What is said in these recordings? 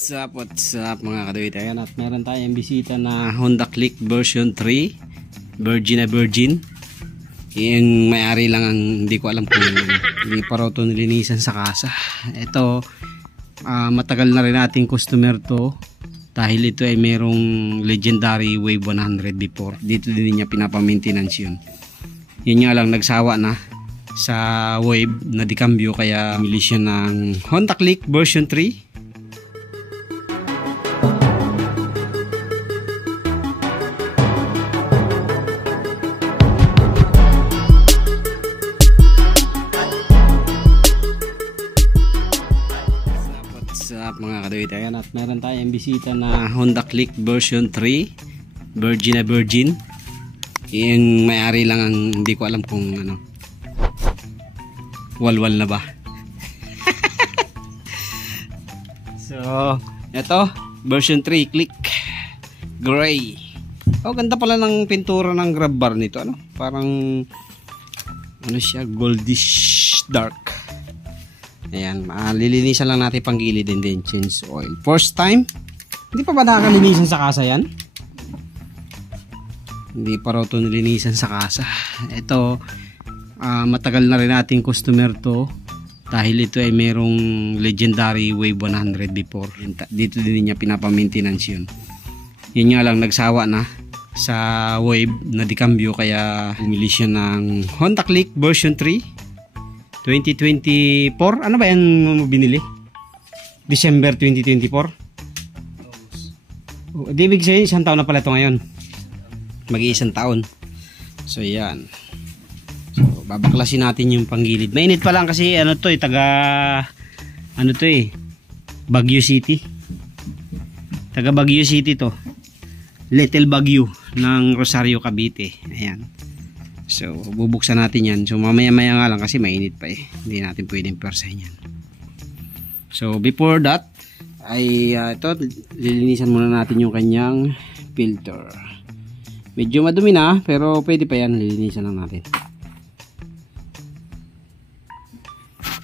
What's up mga kadawit, ayan, at meron tayong bisita na Honda Click version 3 virgin na virgin. Yung may-ari lang ang hindi ko alam kung hindi pa raw ito nilinisan sa kasa. Ito matagal na rin nating customer to dahil ito ay merong legendary Wave 100 before. Dito din niya pinapamaintenance yun. Yun nga lang, nagsawa na sa Wave na dikambyo, kaya bumili siya ng Honda Click version 3. Mga kadawit, ayan, at meron tayong bisita na Honda Click version 3 virgin na virgin. Yung may-ari lang ang hindi ko alam kung ano, walwal na ba. So eto, version 3 Click gray. Oh, ganda pala ng pintura ng grab bar nito, ano, parang ano siya, goldish dark. Ayan, lilinisan lang natin pang gilid din, change oil. First time? Hindi pa ba nakakalinisan sa kasa yan? Hindi pa raw ito nilinisan sa kasa. Ito, matagal na rin nating customer to dahil ito ay merong legendary Wave 100 before. Dito din niya pinapamaintenance yun. Yun nga lang, nagsawa na sa Wave na dikambyo, kaya bumili siya ng Honda Click version 3 2024. Ano ba yung binili? December 2024. Di ibig sabihin isang taon na pala ito ngayon. Mag-iisang taon. So yan. So babaklasin natin yung panggilid. Mainit pa lang kasi ano to eh, ano to eh, Baguio City. Taga Baguio City to. Little Baguio ng Rosario, Cavite. Ayan. So bubuksan natin yan. So mamaya-maya nga lang kasi mainit pa eh. Hindi natin pwedeng persahin yan. So before that ay ito, lilinisan muna natin yung kanyang filter. Medyo madumi na pero pwede pa yan, lilinisan lang natin.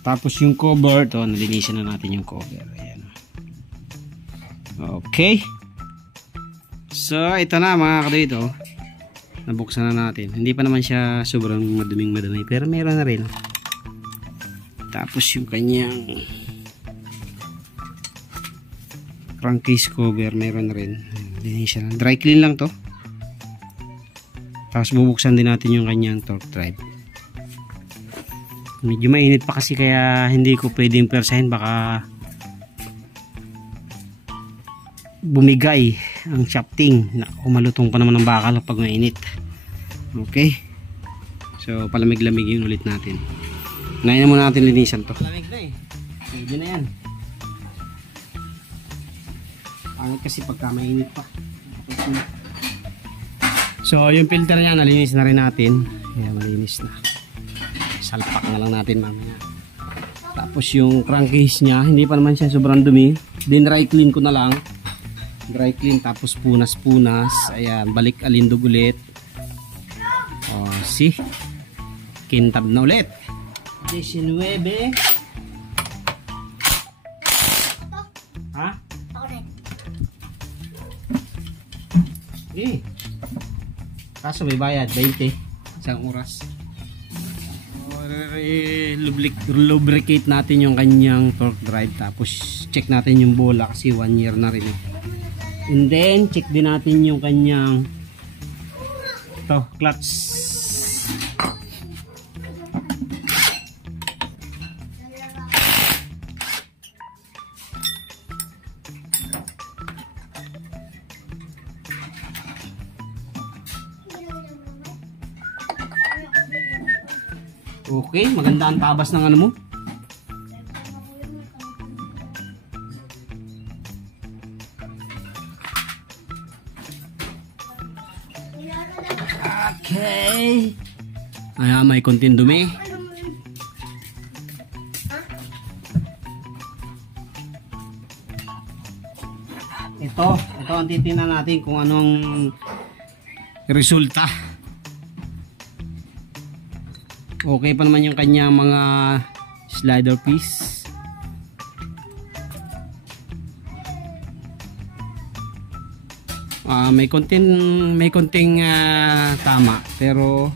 Tapos yung cover to, nilinisan na natin yung cover. Ayan. Okay. So ito na mga kadito, nabuksan na natin. Hindi pa naman siya sobrang madumi pero meron na rin. Tapos yung kanyang crankcase cover meron na rin. Linisan lang. Dry clean lang to. Tapos bubuksan din natin yung kanyang torque drive. Medyo mainit pa kasi kaya hindi ko pwedeng persahin, baka bumigay ang shafting. Malutong pa naman ang bakal pag mainit. Okay, so palamig-lamigin ulit natin. Unahin na muna natin linisan to. Lamig na eh, pwede na yan. Pangit kasi pagka mainit pa. So yung filter niya nalinis na rin natin. Ayan, malinis na. Salpak na lang natin mamaya. Tapos yung crankcase niya, hindi pa naman siya sobrang dumi. Din dry clean ko na lang. Dry clean, tapos punas-punas. Ayan, balik alindog ulit. Oh, see? Kintab na ulit. 19. Ha? Eh. Kaso may bayad, 20. Isang oras. Lubricate natin yung kanyang torque drive. Tapos check natin yung bola kasi 1 year na rin eh. And then check din natin yung kanyang clutch. Okay, maganda ang tabas ng ano mo. Okay. Ayan, may konting dumi. Ito ang titingnan natin kung anong resulta. Okay pa naman yung kanyang mga slider piece. May konting tama, pero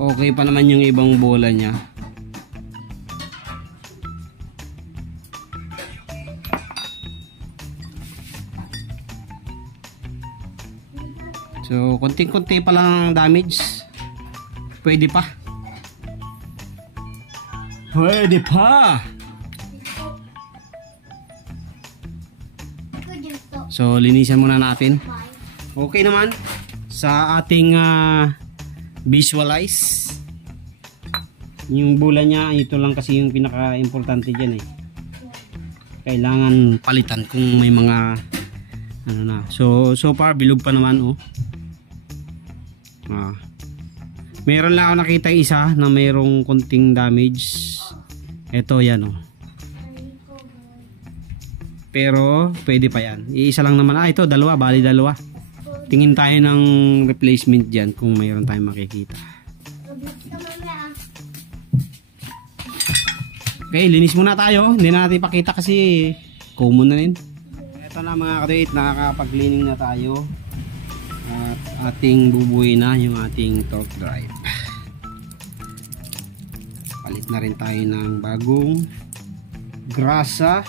okay pa naman yung ibang bola niya. So konting-konti pa lang ang damage. Pwede pa. So linisan muna natin. Okay naman sa ating visualize. Yung bola niya, ito lang kasi yung pinaka-importante diyan eh. Kailangan palitan kung may mga ano na. So far bilog pa naman oh. Meron lang ako nakita isa na mayroong konting damage. Ito yan oh. Pero pwede pa yan. Iisa lang naman. Ito dalawa, bali dalawa. Tingin tayo ng replacement dyan kung mayroon tayong makikita. Okay, linis muna tayo. Hindi na natin ipakita kasi common na rin. Ito na mga ka-do-it, nakakapag-cleaning na tayo. At ating bubuhay na yung ating torque drive. Palit na rin tayo ng bagong grasa.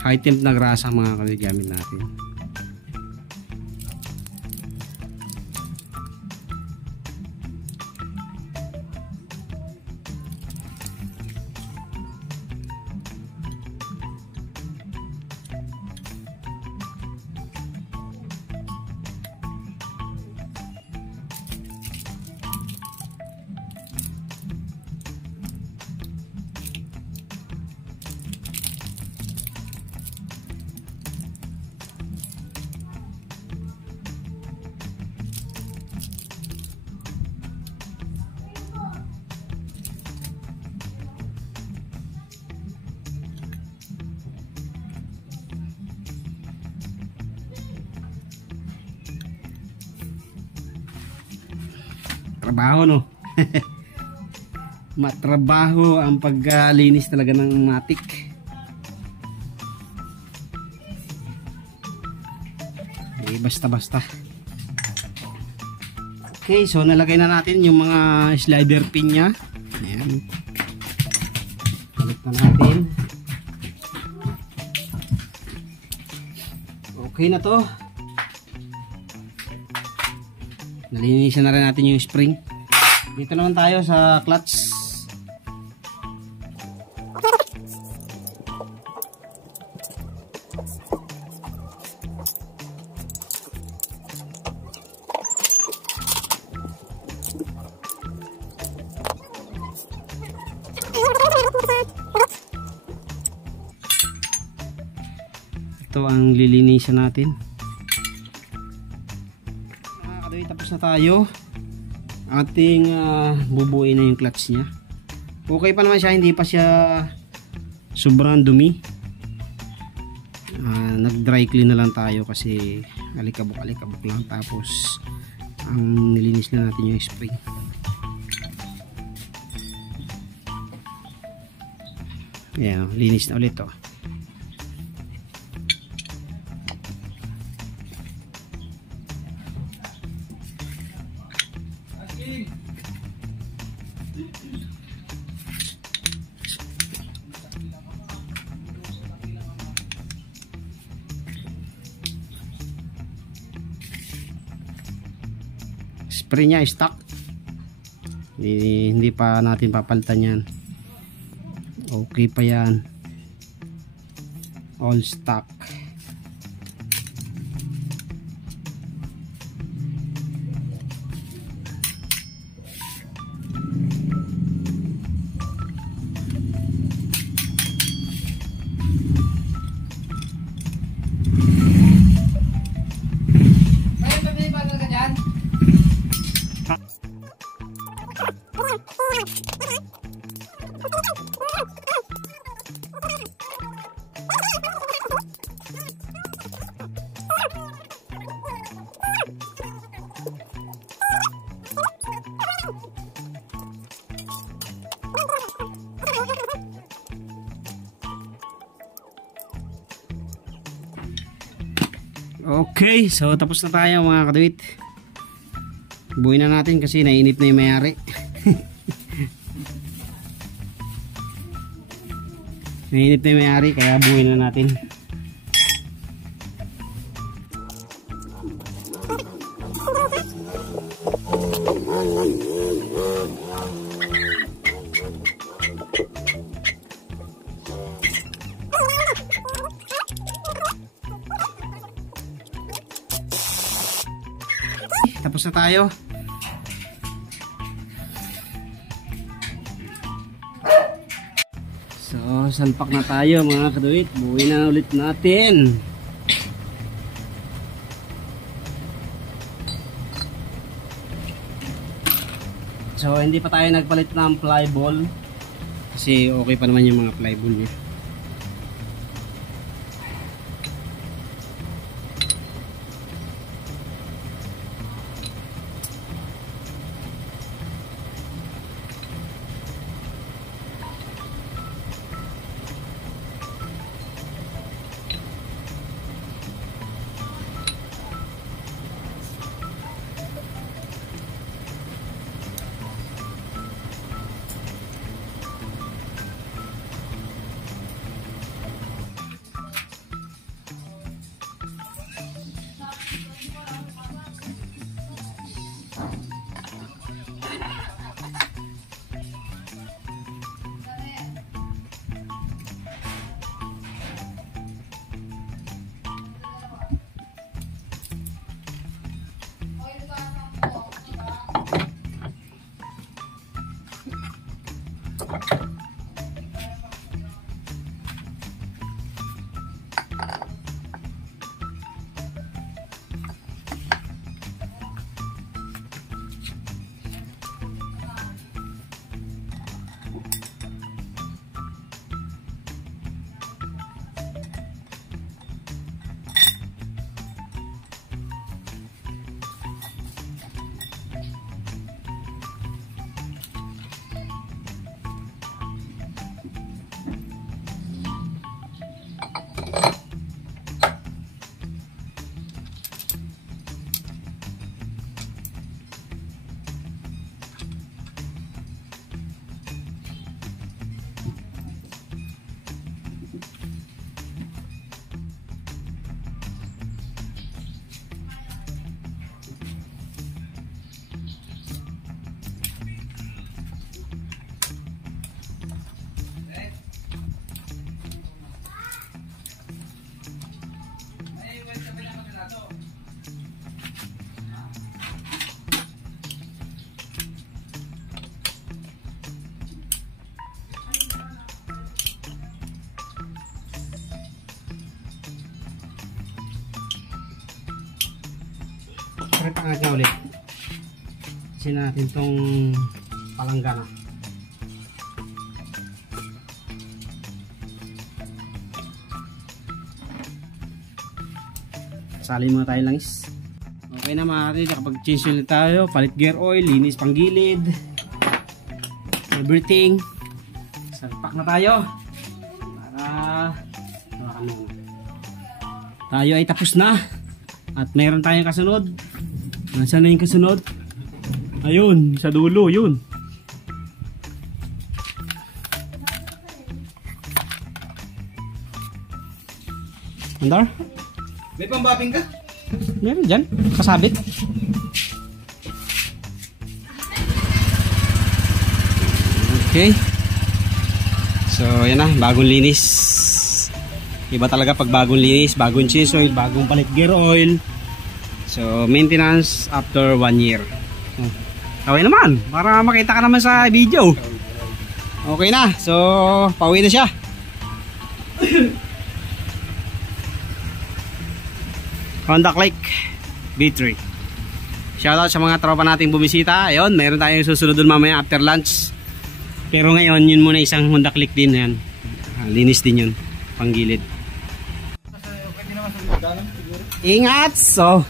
High temp na grasa mga kagagamit natin. Trabaho no. Matrabaho ang paglinis talaga ng matik. Basta-basta. Okay, so nalagay na natin yung mga slider pin nya. Ayan. Balik na natin. Okay na to. Nalinisan na rin natin yung spring. Dito naman tayo sa clutch. Ito ang lilinisan natin. Tapos na tayo. Ating bubuin na yung clutch nya. Okay pa naman siya, hindi pa siya sobrang dumi. Nag dry clean na lang tayo kasi alikabok lang. Tapos ang nilinis na natin yung spring. Ayan, linis na ulit oh. Spray nya stock, hindi pa natin papalitan yan. Okay pa yan, all stock. Okay, so tapos na tayo mga kaduit. Buuin na natin kasi nainit na yung mayari. Nainit na yung mayari kaya buuin na natin. Tapos na tayo. So, salpak na tayo mga kaduit. Buuin na ulit natin. So, hindi pa tayo nagpalit ng flyball. Kasi okay pa naman yung mga flyball niya. Pakita nga niya ulit. Kasi natin tong palanggana. Sali muna tayo langis. Okay na mga kapatid, kapag change ulit tayo, palit gear oil, linis pang gilid, everything. Salpak na tayo para tayo ay tapos na at mayroon tayong kasunod. Nasaan na yung kasunod? Ayun, sa dulo, yun. Andar? May pambating ka? Meron dyan, kasabit. Okay. So, yan na, bagong linis. Iba talaga pag bagong linis, bagong change oil, bagong palit gear oil. So, maintenance after 1 year. Okay naman, para makita ka naman sa video. Okay na, so pauwi na siya. Honda Click B3. Shoutout sa mga tropa nating bumisita. Ayun, mayroon tayong susunod dun mamaya after lunch. Pero ngayon, yun muna isang Honda Click din yan. Linis din yun, panggilid. Ingat! So,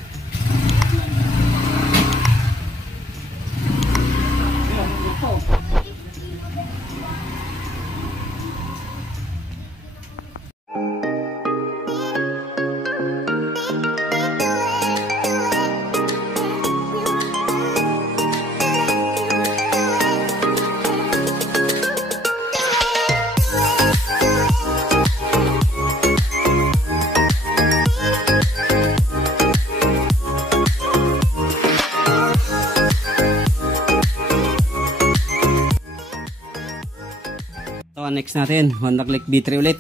Ito, next natin, Honda Click B3 ulit.